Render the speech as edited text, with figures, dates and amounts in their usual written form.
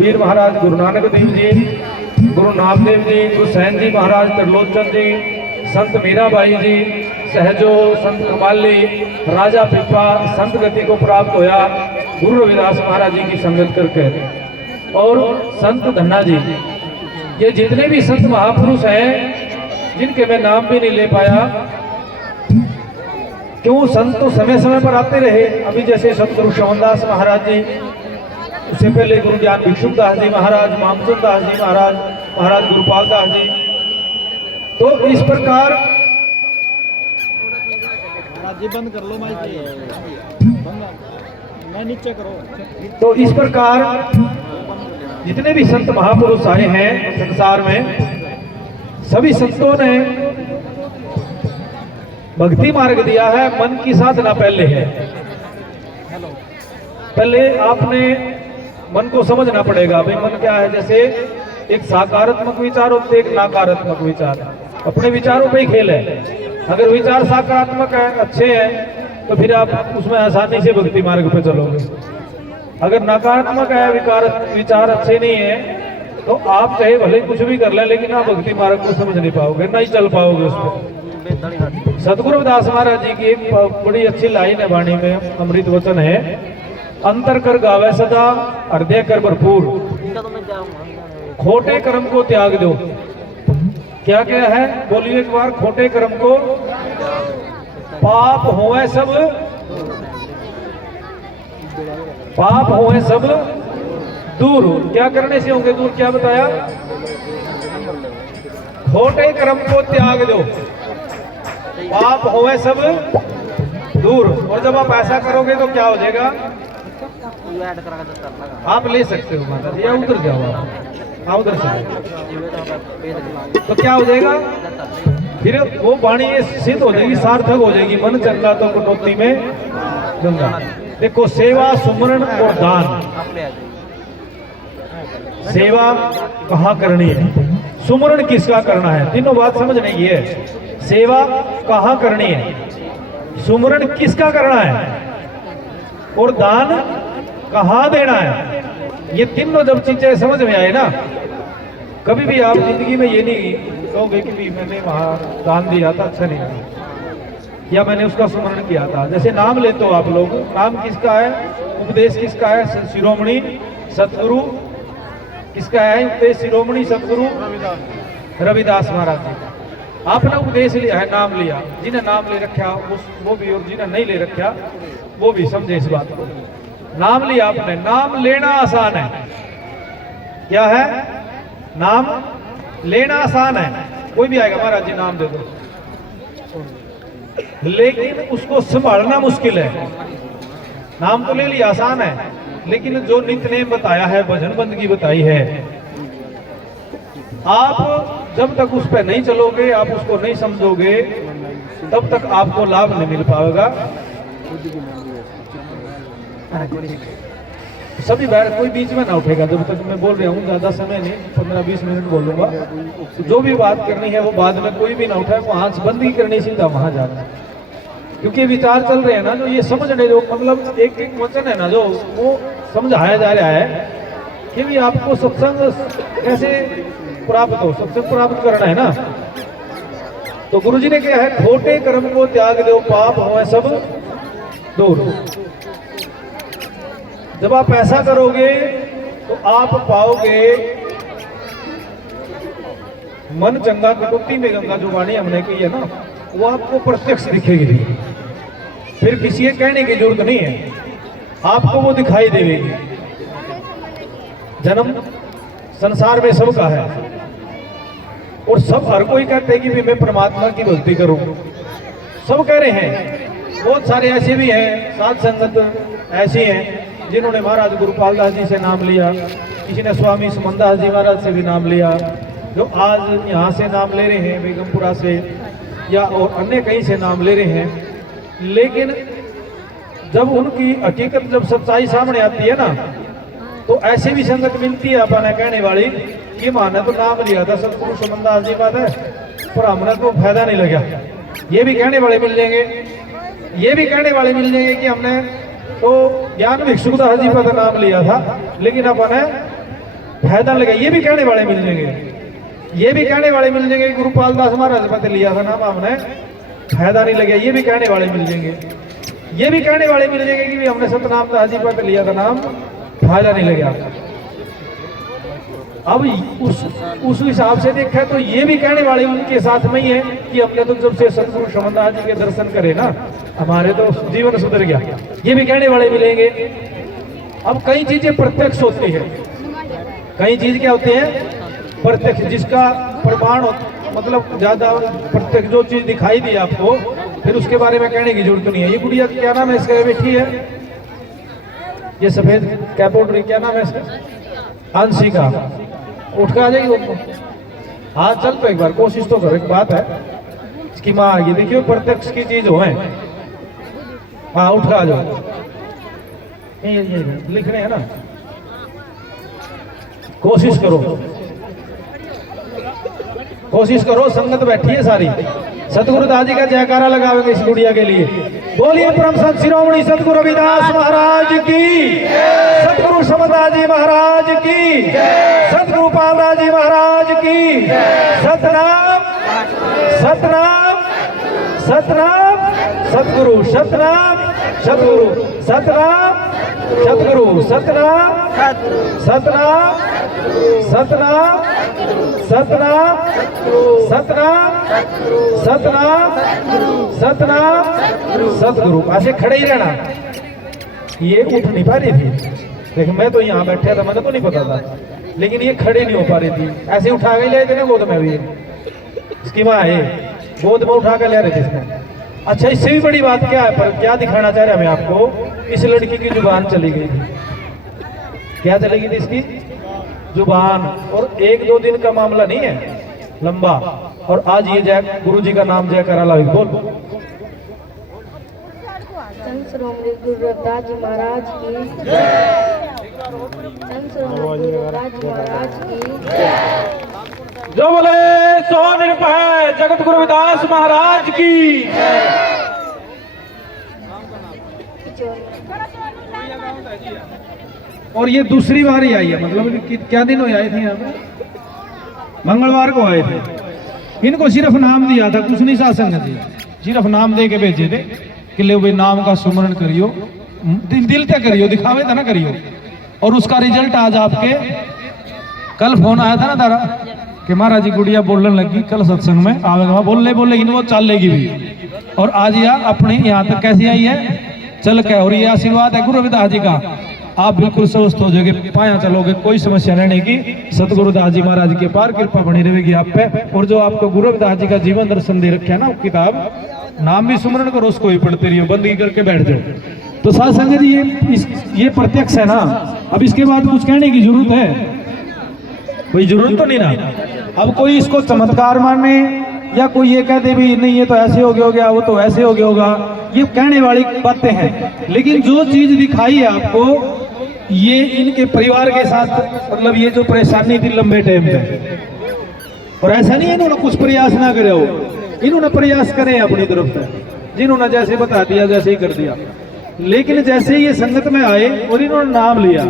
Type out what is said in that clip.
वीर महाराज गुरु नानक देव जी, गुरु नामदेव जी, गुरु San जी महाराज त्रिलोचन जी, संत मीराबाई जी, सहजो, संत कमाली, राजा Pippa, संत गति को प्राप्त होया गुरु रविदास महाराज जी की संगत करके, और संत धन्ना जी। ये जितने भी संत महापुरुष हैं जिनके मैं नाम भी नहीं ले पाया, क्यों संत तो समय समय पर आते रहे। अभी जैसे संत गुरु श्रवणदास महाराज जी, उससे पहले गुरु ज्ञान भिक्षुक दास जी महाराज, मामचंद दास जी महाराज, महाराज गुरुपाल दास जी। तो इस प्रकार बंद कर लो मैं नीचे करो। तो इस प्रकार जितने भी संत महापुरुष आए हैं संसार में, सभी संतों ने भक्ति मार्ग दिया है। मन की साधना पहले है। पहले आपने मन को समझना पड़ेगा, भाई मन क्या है। जैसे एक सकारात्मक विचार होते, एक नकारात्मक विचार। अपने विचारों पे ही खेल है। अगर विचार सकारात्मक है, अच्छे हैं, तो फिर आप उसमें आसानी से भक्ति मार्ग पे चलोगे। अगर नकारात्मक है, विचार अच्छे नहीं है, तो आप चाहे भले कुछ भी कर लें, लेकिन आप भक्ति मार्ग को समझ नहीं पाओगे, नहीं चल पाओगे उस पर। सतगुरु रविदास महाराज जी की एक बड़ी अच्छी लाइन है वाणी में, अमृत वचन है, अंतर कर गावे सदा, हृदय कर भरपूर, खोटे कर्म को त्याग दो। क्या क्या है बोलिए एक बार। खोटे कर्म को, पाप होए सब, पाप होए सब दूर। क्या करने से होंगे दूर, क्या बताया। खोटे कर्म को त्याग दो, पाप होए सब दूर। और जब आप ऐसा करोगे तो क्या हो जाएगा। आप ले सकते हो माता जी, या उधर जाओ आप, उधर से। तो क्या हो जाएगा फिर वो वाणी सिद्ध हो जाएगी, सार्थक हो जाएगी। मन चंगा तो कटौती में गंगा। देखो, सेवा, सुमरण और दान। सेवा कहाँ करनी है, सुमरण किसका करना है, तीनों बात समझने की है। सेवा कहाँ करनी है, सुमरण किसका करना है, और दान कहाँ देना है। ये तीनों जब चीजें समझ में आए ना, कभी भी आप जिंदगी में ये नहीं कहोगे कि भी मैंने वहां दान दिया था, अच्छा नहीं था, या मैंने उसका स्मरण किया था। जैसे नाम लेते हो आप लोग, नाम किसका है, उपदेश किसका है, शिरोमणि सतगुरु किसका है, उपदेश शिरोमणि सतगुरु रविदास महाराज जी का। आपने उपदेश लिया है, नाम लिया। जिन्हें नाम ले रखा वो भी, और जिन्हें नहीं ले रखा वो भी समझे इस बात को। नाम लिया आपने, नाम लेना आसान है। क्या है, नाम लेना आसान है। कोई भी आएगा, महाराज जी नाम दे दो, लेकिन उसको संभालना मुश्किल है। नाम तो ले लिया, आसान है, लेकिन जो नित्य नेम बताया है, भजन बंदगी बताई है, आप जब तक उस पर नहीं चलोगे, आप उसको नहीं समझोगे, तब तक आपको लाभ नहीं मिल पाएगा। सभी बैठ, कोई बीच में ना उठेगा जब तक मैं बोल रहा हूँ। ज्यादा समय नहीं, 15-20 मिनट बोलूंगा। जो भी बात करनी है वो बाद में कोई भी ना उठाए, वो हाथ बंदी करनी, सीधा वहां जाना। क्योंकि विचार चल रहे हैं ना, जो ये समझने, जो मतलब एक एक वचन है ना, जो वो समझाया जा रहा है कि भी आपको सत्संग कैसे प्राप्त हो, सत्संग प्राप्त करना है ना। तो गुरु जी ने क्या है, खोटे कर्म को त्याग दो, पाप होए सब दूर। जब आप ऐसा करोगे तो आप पाओगे मन चंगा कटौती में गंगा। जो वाणी हमने की है ना, वो आपको प्रत्यक्ष दिखेगी, फिर किसी के कहने की जरूरत नहीं है, आपको वो दिखाई देगी। जन्म संसार में सबका है, और सब, हर कोई कहते हैं कि भी मैं परमात्मा की भक्ति करूं, सब कह रहे हैं। बहुत सारे ऐसे भी हैं, साध संगत ऐसी हैं जिन्होंने महाराज गुरुपाल दास जी से नाम लिया, किसी ने स्वामी सुमनदास जी महाराज से भी नाम लिया, जो आज यहाँ से नाम ले रहे हैं, बेगमपुरा से या और अन्य कहीं से नाम ले रहे हैं। लेकिन जब उनकी हकीकत, जब सच्चाई सामने आती है ना, तो ऐसे भी संगत मिलती है अपने कहने वाली कि माने तो नाम लिया था सतगुरु सुमनदास जी बात है, पर हमने तो फायदा नहीं लगा। ये भी कहने वाले मिल जाएंगे, ये भी कहने वाले मिल जाएंगे कि हमने तो ज्ञान भिक्षुक दास जी का नाम लिया था, लेकिन अपने फायदा लगे, ये भी कहने वाले मिल जाएंगे, ये भी कहने वाले मिल जाएंगे। गुरुपाल दास महाराज पता लिया था नाम हमने, फायदा नहीं लगे, ये भी कहने वाले मिल जाएंगे। ये भी कहने वाले मिल जाएंगे कि हमने सतनाम दास जी पता लिया था नाम, फायदा नहीं लगे आपको। अब उस हिसाब से देखा तो ये भी कहने वाले उनके साथ में ही है कि हमने तो जब से सतगुरु शमनदास जी के दर्शन करे ना, हमारे तो जीवन सुधर गया, ये भी कहने वाले मिलेंगे। अब कई चीजें प्रत्यक्ष होती है, कई चीज क्या होती है प्रत्यक्ष, जिसका प्रमाण मतलब ज्यादा प्रत्यक्ष जो चीज दिखाई दी आपको, फिर उसके बारे में कहने की जरूरत नहीं है। ये गुड़िया क्या नाम है इसका, बैठी है ये सफेद कैप ओढ़ रही, क्या नाम है इसका, अंशिका। उठ कर आ जाएगी वो, हाँ चल तो एक बार कोशिश तो करो, एक बात है इसकी माँ आएगी, देखियो प्रत्यक्ष की चीज हो है। हाँ उठ कर आ जाओ, ये लिखने है ना, कोशिश करो, कोशिश करो। संगत बैठी है सारी, सतगुरु दास जी का जयकारा लगावेंगे इस गुड़िया के लिए। बोलिए परम संत शिरोमणि सतगुरु रविदास महाराज की, सतगुरु शमनदास जी महाराज की, सतगुरु पालदास जी महाराज की। सतनाम सतनाम सतनाम सतगुरु, सतनाम सतगुरु, सतनाम सतगुरु, सतनाम सतनाम सतनाम सतनाम सतनाम सतनाम सतनाम सतगुरु। ऐसे खड़े ही रहना, ये उठ नहीं पा रही थी, लेकिन मैं तो यहाँ बैठा था, मुझे तो नहीं पता था, लेकिन ये खड़े नहीं हो पा रही थी, ऐसे उठा के ले थे ना गोद में, भी इसकी माँ है गोद में उठा कर ले रहे थे इसमें। अच्छा इससे भी बड़ी बात क्या है, पर क्या दिखाना चाह रहे हैं हमें आपको, इस लड़की की जुबान चली गई थी। क्या चली गई थी इसकी जुबान, और 1-2 दिन का मामला नहीं है, लंबा। और आज ये जय गुरु जी का नाम जय करा ला, बोल। संत शिरोमणि गुरु रविदास जी महाराज की, संत शिरोमणि गुरु रविदास जी महाराज की। जो बोले सो निर्भय जगत गुरु रविदास महाराज की। और ये दूसरी बार ही आई है, मतलब क्या दिन हुए आए थे यहाँ पे, मंगलवार को आए थे। इनको सिर्फ नाम दिया था, कुछ नहीं सासंग जी, सिर्फ नाम दे के भेजे थे कि ले भाई नाम का सुमरण करियो, दिल तक करियो, दिखावे था ना करियो। और उसका रिजल्ट आज आपके, कल फोन आया था ना तारा कि महाराज जी गुड़िया बोलने लगी कल सत्संग में आवेगा, बोल लेगी वो चल लेगी भी। और आज यह अपने यहाँ तक कैसी आई है, चल के। और ये आशीर्वाद है गुरु रविदास जी का, आप बिल्कुल स्वस्थ हो जाओगे, पाया चलोगे, कोई समस्या रहने की। सतगुरु दास जी महाराज के पार कृपा बनी रहेगी आप पे। और जो आपको गुरु रविदास जी का जीवन दर्शन दे रखे है ना, वो किताब, नाम भी सुमरण करो, उसको ही पढ़ते रहिए, बंदगी करके बैठ जाओ। तो साथ संगत ये प्रत्यक्ष है ना, अब इसके बाद कुछ कहने की जरूरत है, कोई जरूरत तो नहीं ना। अब कोई इसको चमत्कार माने या कोई ये कह दे भी नहीं ये तो ऐसे हो गया, वो तो ऐसे हो गया होगा, ये कहने वाली बातें हैं। लेकिन जो चीज दिखाई है आपको, ये इनके परिवार के साथ, मतलब ये जो परेशानी थी लंबे टाइम पे, और ऐसा नहीं है इन्होंने कुछ प्रयास ना करे हो, इन्होंने प्रयास करे अपनी तरफ से, जिन्होंने जैसे बता दिया जैसे ही कर दिया। लेकिन जैसे ये संगत में आए और इन्होंने नाम लिया,